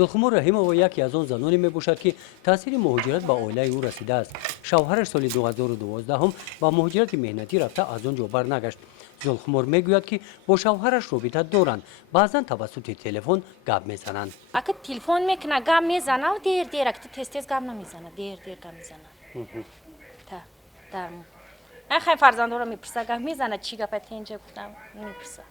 زلخمور رحیمова یکی از آن زنانی میباشد که تاثیر مهاجرت به عائله او رسیده است. شوهرش سال 2012 هم با مهاجرت مهنتی رفته از آنجا برنگشت. زلخمور میگوید که با شوهرش رابطه دارند، بعضا توسط تلفن گپ میزنند. اگه تلفن میکنه گپ میزنه و دیر اگه تست گپ نمیزنه دیر گپ میزنه. تا خیلی فرزند رو میپرسه گپ میزنه چی گپ اینجا گفتم میپرسه.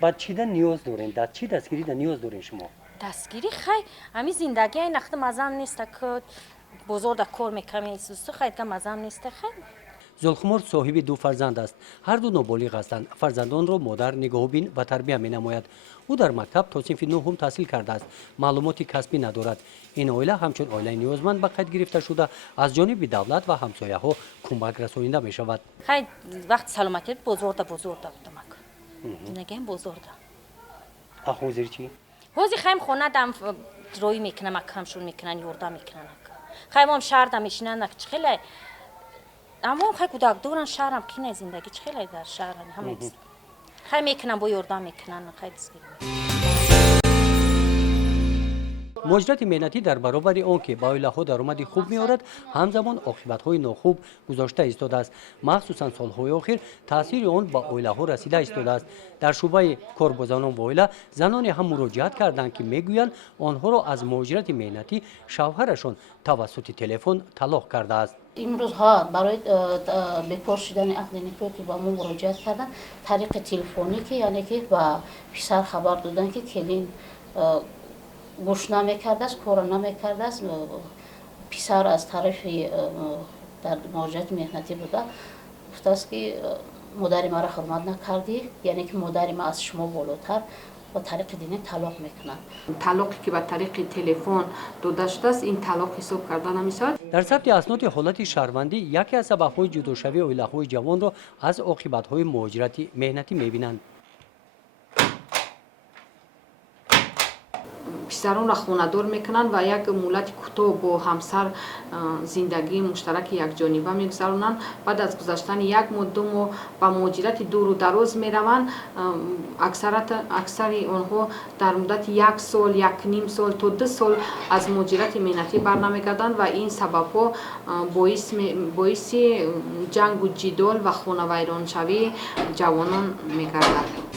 بعد چی نیاز دارین؟ در چی دستگیری نیاز دارین شما؟ دستگیری خیلی همین زندگی این وقت مزم نیست که بزرگ کار میکنه ایسوس خیلی که مزم نیست خیلی. زلخمور صاحب دو فرزند است. هر دو نابالغ هستند. فرزندان را مادر نگاهبین و تربیت می‌نماید. او در مکتب تا صنف نهم تحصیل کرده است. معلوماتی کسبی ندارد. این عائله همچون عائله نیازمند به قید گرفته شده از جانب دولت و همسایه‌ها کمک رسانیده می‌شود. خیلی وقت سلامتی بزرگ بودم. نگم بزرگ. حاضر چی؟ حاضر خیلی خونه دم روی میکنه مکمشون میکنن یوردا میکنن. خیلی هم شهر دم میشینن خیلی اما خیلی کودک دورن شهرم کی نه زندگی خیلی در شهر همه خیلی میکنن با یوردا میکنن خیلی مهاجرت مهنتی در برابر آنکه با عائله‌ها درآمد خوب می‌آورد همزمان عاقبت‌های ناخوب گذاشته ایستاده است. مخصوصا سال‌های اخیر تاثیر آن با عائله‌ها رسیده ایستاده است. در شعبه کارگزاران و عائله زنانی هم مراجعت کردند که میگویند آنها را از مهاجرت مهنتی شوهرشان توسط تلفن طلاق کرده است. امروزها برای بپرسیدن عقد نکاح که با ما مراجعت کردن طریق تلفنی که یعنی که با پسر خبر دادن که کلین گوش نمیکرده است، کار نمیکرده است. پسر از طرف در مهاجرت مهنتی بوده گفته است که مادر ما را حرمت نکردی، یعنی که مادر ما از شما بالاتر با طریق دینی طلاق میکنن. طلاقی که با طریق تلفن داده شده است این طلاق حساب کرده نمیشود. در ثبت اسناد حالت شهروندی یکی از سبب‌های جداشوی عائله‌های جوان را از عاقبت‌های مهاجرت مهنتی می‌بینند. پسران را خانه‌دار میکنند و یک مولت کوتاه با همسر زندگی مشترک یک جانبه میگذرانند. بعد از گذشتن یک مدت و با مهاجرت دور و دراز میروند. اکثر آنها در مدت یک سال، یک نیم سال تا 2 سال از مهاجرت مهنتی برنمیگردند و این سبب‌ها باعث جنگ و جدال و خانه ویرانشوی جوانان میگردد.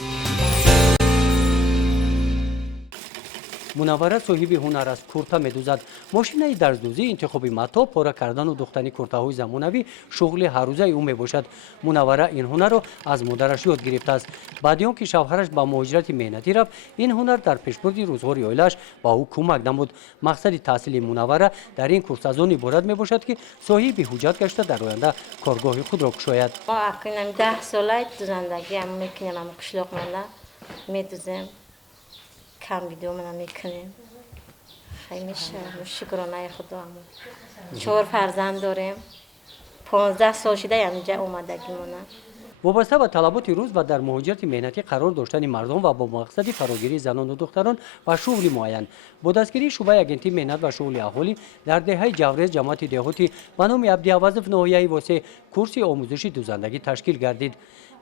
منوره صاحب هنر است، کورتا می‌دوزد. ماشین درزدوزی، انتخاب متا، پاره کردن و دوختن کورتاهای زمانوی شغل هر روزه او میباشد. منوره این هنر را از مادرش یاد گرفته است. بعد آنکه شوهرش با مهاجرت مهنتی رفت، این هنر در پیشبرد روزگار عائله‌اش با او کمک نمود. مقصد تحصیل منوره در این کورس از آن عبارت میباشد که صاحب حجت گشته در آینده کارگاه خود را گشاید. ما اکنون 10 ساله دوزندگی هم میکنیم، قشلاق منده میدوزیم. کم ویدیو منم میکنیم. خیلی میشه شکرانه خدا. 4 فرزند داریم. 15 سال شده اینجا اومدگیمونه. وابسته به طلبات روز و در مهاجرت مهنتی قرار داشتن مردم و با مقصد فراگیری زنان و دختران و شغل معین با دستگیری شعبه اگنتی مهنت و شغل اهالی در دهه جوریز جماعت دهاتی به نام عبدالعوض ناحیه واسه کورس آموزشی دوزندگی تشکیل گردید.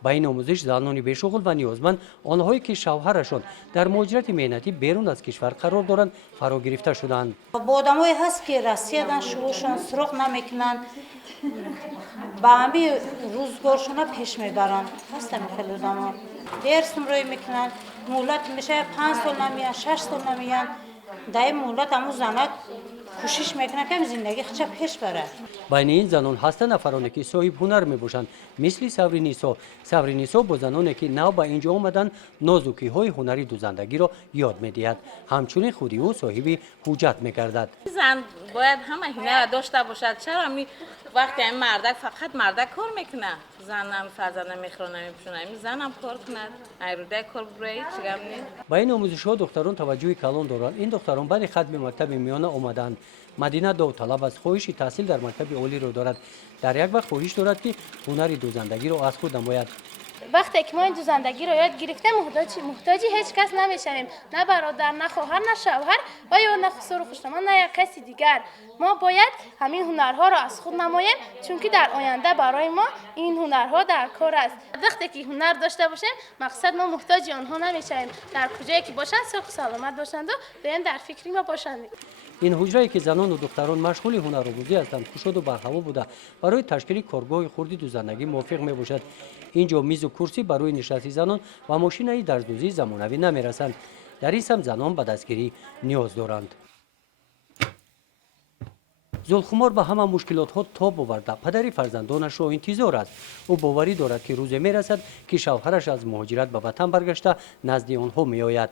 با این آموزش زنان بیشغل و نیازمند آنهایی که شوهرشان در مهاجرت مهنتی بیرون از کشور قرار دارند فرا گرفته شدند. با آدمایی هست که رسیدن شغلشان سراغ نمیکنن، با همین روزگارشون پیش میبرن. هستن خیلی آدما درس روی میکنن، مهلت میشه 5 سال نمیان، 6 سال نمیان. در این مهلت همون زنک کوشش میکنه که زندگی خودش پیش بره. بین این زنان هستند نفرانی که صاحب هنر میباشند مثل صبری نیسا با زنانی که نو به اینجا آمدن نازکی های هنری دوزندگی را یاد میدهد. همچنین خودی او صاحب حجت میگردد. زن باید همه هنر داشته باشد. چرا وقتی این مردک فقط مردک کار میکنه، زنم فرزند میخوانه میپوشونه، زنم کار کند، ایروده کار برای چیگم نی. با این آموزش ها دختران توجه کلان دارند. این دختران بعد ختم مکتب میانه آمدند. مدینه داوطلب از خواهش تحصیل در مکتب عالی را دارد. در یک وقت خواهش دارد که هنر دوزندگی را از خود نماید. وقتی که ما این دوزندگی رو یاد گرفتیم محتاجی هیچ کس نمیشویم، نه برادر، نه خواهر، نه شوهر و یا نه خسرو خوشتمان، نه یک کسی دیگر. ما باید همین هنرها را از خود نماییم، چون که در آینده برای ما این هنرها در کار است. وقتی که هنر داشته باشیم مقصد ما محتاج آنها نمیشویم، در کجایی که باشند سوق سلامت باشند و بیان در فکری ما باشند. این حجره‌ای که زنان و دختران مشغول هنرآموزی هستند کشاد و برهوا بوده برای تشکیل کارگاه خردی دوزندگی موافق می باشد. اینجا میز و کرسی برای نشست زنان و ماشین‌های درزدوزی زمانوی نمی رسند. در این سمت زنان به دستگیری نیاز دارند. زلخمار به همه مشکلات ها تاب آورده پدری فرزندانش را انتظار است. او باوری دارد که روزی می رسد که شوهرش از مهاجرت به وطن برگشته نزد آنها می آید.